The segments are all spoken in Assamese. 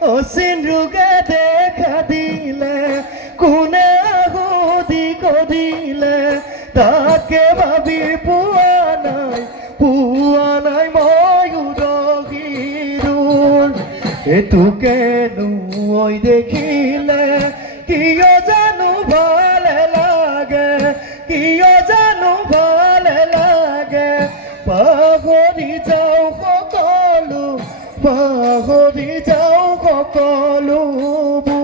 অচিন ৰোগে দেখা দিলে কোনে আহুদি কদিলে তাকে ভাবি পোৱা নাই মই উদগিৰুৰ এটোকে নুই দেখিলে কিয় জানো ভালে লাগে কিয় জানো ভালে লাগে পাহৰি যাওঁ সকলোবোৰ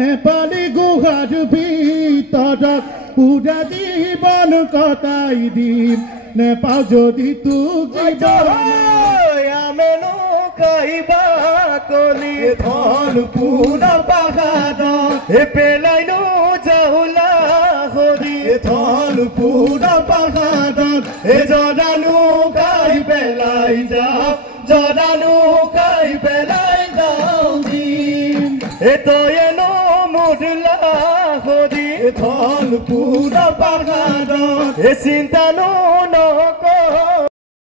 নেপালী গুহাৰ ভিতৰত পুৰা জীৱন কটাই দিম নেপাওঁ যদি তোক আমেনো কাইবা কলি ধন পুৰা পাহাৰত পেলাইনো জাহুলা হৰি ধন পুৰা পাহাৰত জৰানো কাই পেলাই যাওঁ জৰানো কাই পেলাই যাওঁ দিম এতয়েনো মুদলা হৰি ধন পুৰা পাহাৰত চিন্তা নো